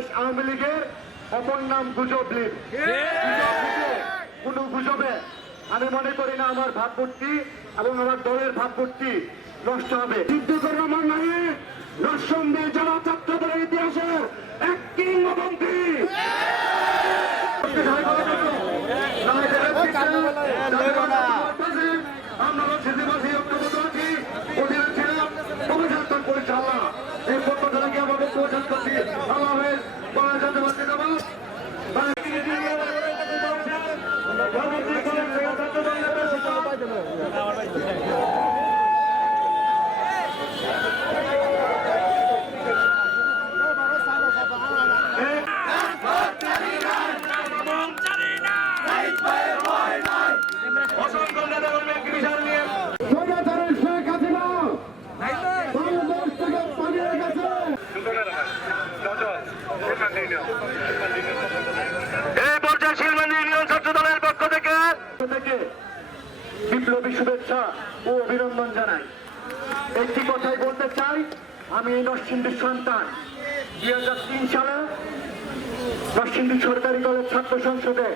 বাংলাদেশ আওয়ামী লীগের অপর নাম গুজব লীগ। কোনো গুজবে আমি মনে করি না আমার ভাবমূর্তি এবং আমার দলের ভাবমূর্তি নষ্ট হবে। সিদ্দিকুর রহমান নাহিদ নরসন্দী জেলা ছাত্রদের ইতিহাসের এক কিংবদন্তি আমরা সিদ্দিবাসী ঐক্যবদ্ধ আছি অধীনে ছিলাম অভিযাত্তর পরিচালনা এই পক্ষ থেকে আমাদের প্রচার করছি আল্লাহ হাফেজ বাংলা জাতীয়বাদী জামাত অসংখ্য নেতাকর্মীর বিশাল নিয়ে স্বৈরাচারের শেখ হাসিনা বাংলাদেশ থেকে পালিয়ে গেছে এই পর্যায়ে শিলমানি ইউনিয়ন ছাত্র দলের পক্ষ থেকে থেকে বিপ্লবী শুভেচ্ছা ও অভিনন্দন জানাই। একটি কথাই বলতে চাই আমি এই নরসিংদীর সন্তান। দুই হাজার তিন সালে নরসিংদী সরকারি কলেজ ছাত্র সংসদে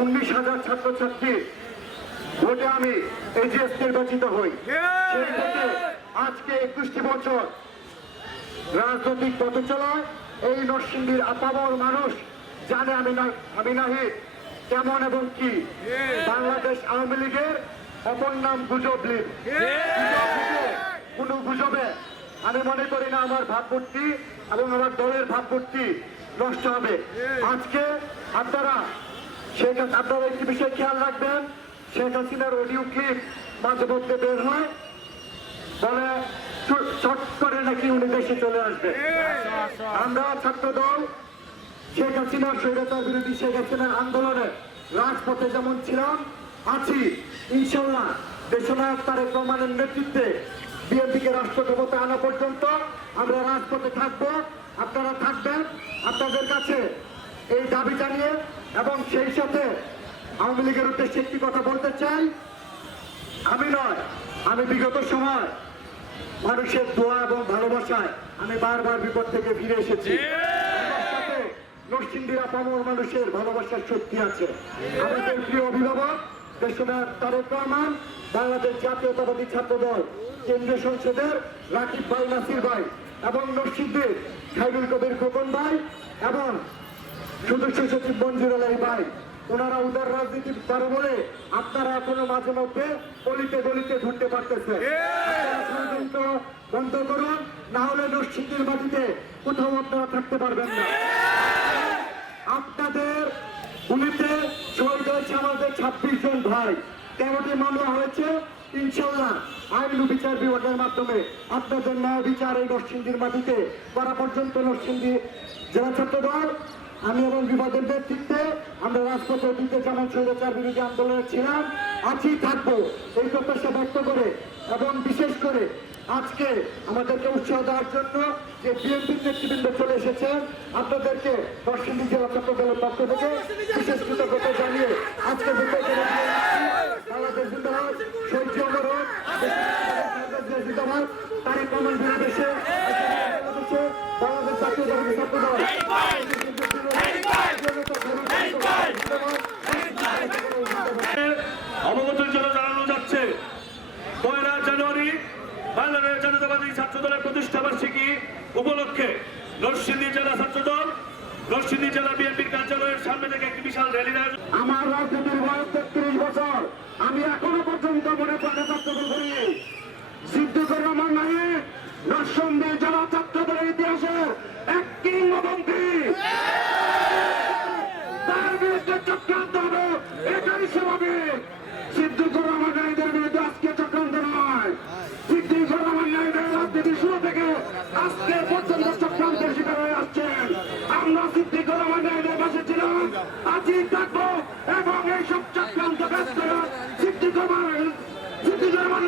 উনিশ হাজার ছাত্রছাত্রী ভোটে আমি এজিএস নির্বাচিত হই। সেই থেকে আজকে একুশটি বছর রাজনৈতিক পথ চলায় এই নরসিংদীর আপামর মানুষ জানে আমি আমি নাহি কেমন এবং কি। বাংলাদেশ আওয়ামী লীগের অপর নাম গুজব লীগ কোনো গুজবে। আমি মনে করি না আমার ভাবমূর্তি এবং আমার দলের ভাবমূর্তি নষ্ট হবে। আজকে আপনারা শেখ আপনারা একটি বিষয় খেয়াল রাখবেন। শেখ হাসিনার অডিও ক্লিপ মাঝে মধ্যে বের হয়। বলে চট করে নাকি উনি দেশে চলে আসবে। আমরা ছাত্র দল শেখ হাসিনার স্বৈরাচার বিরোধী শেখ হাসিনার আন্দোলনে রাজপথে যেমন ছিলাম আছি। ইনশাল্লাহ দেশনায়ক তারেক রহমানের নেতৃত্বে বিএনপিকে রাষ্ট্র ক্ষমতা আনা পর্যন্ত আমরা রাজপথে থাকব। আপনারা থাকবেন আপনাদের কাছে এই দাবি জানিয়ে এবং সেই সাথে আওয়ামী লীগের উদ্দেশ্যে একটি কথা বলতে চাই। আমি নয় আমি বিগত সময় মানুষের দোয়া এবং ভালোবাসায় আমি বারবার বিপদ থেকে ফিরে এসেছি। নরসিংদীর আপামর মানুষের ভালোবাসার শক্তি আছে। আমাদের প্রিয় অভিভাবক দেশনাথ তারেক রহমান বাংলাদেশ জাতীয়তাবাদী ছাত্র দল কেন্দ্রীয় সংসদের রাকিব ভাই নাসির ভাই এবং নরসিংদীর খাইরুল কবির খোকন ভাই এবং সদস্য সচিব মঞ্জুর আলাই ভাই। ওনারা উদার রাজনীতি করে বলে আপনারা এখনও মাঝে মধ্যে গলিতে গলিতে ঢুকতে পারতেছে বন্ধ করুন না হলে নরসিংদীর মাটিতে কোথাও আপনারা থাকতে পারবেন না। আপনাদের গুলিতে শহীদ হয়েছে আমাদের ছাব্বিশ জন ভাই। তেরোটি মামলা হয়েছে? ইনশাল্লাহ আইন বিচার বিভাগের মাধ্যমে আপনাদের ন্যায় বিচার এই নরসিংদীর মাটিতে করা পর্যন্ত নরসিংদী জেলা ছাত্র দল আমি এবং বিভাগের নেতৃত্বে আমরা রাজপথে অতীতে যেমন স্বৈরাচার বিরোধী আন্দোলনে ছিলাম। আছি, থাকব। এই প্রত্যাশা ব্যক্ত করে এবং বিশেষ করে আজকে আমাদেরকে উৎসাহ দেওয়ার জন্য যে বিএনপি নেতৃবৃন্দ চলে এসেছেন আপনাদেরকে নরসিংদী জেলা দলের পক্ষ থেকে বিশেষ কৃতজ্ঞতা জানিয়ে আজকে। বাংলাদেশ জিন্দাবাদ সহ্য বাংলাদেশ জিন্দাবাদ তারেক রহমান বাংলাদেশ জাতীয় দলের ছাত্র দল অবগতির জন্য জানানো যাচ্ছে পয়লা জানুয়ারি বাংলাদেশ জাতীয়তাবাদী ছাত্র দলের প্রতিষ্ঠা বার্ষিকী উপলক্ষে নরসিংদী জেলা ছাত্র দল নরসিংদী জেলা বিএনপির কার্যালয়ের সামনে থেকে একটি বিশাল আয়োজন। আমার রাজনীতির বয়স তেত্রিশ বছর। আমি এখনও পর্যন্ত মনে প্রাণে ছাত্রদল করি সিদ্দিকুর রহমান নাহিদ নরসন্দী জেলা ছাত্রদের ইতিহাসের এক কিংবদন্তি তার বিরুদ্ধে চক্রান্ত হবে, এটাই স্বাভাবিক। রহমান বিরুদ্ধে আজকে চক্রান্ত নয় সিদ্দিকুর রহমান নাহিদের রাজনীতি শুরু থেকে পর্যন্ত চক্রান্তের শিকার হয়ে আসছেন আমরা সিদ্দিকুর রহমান নাহিদের পাশে ছিলাম। আজই থাকব এবং এইসব চক্রান্ত ব্যস্ত সিদ্দিকুর রহমান সিদ্দিকুর রহমান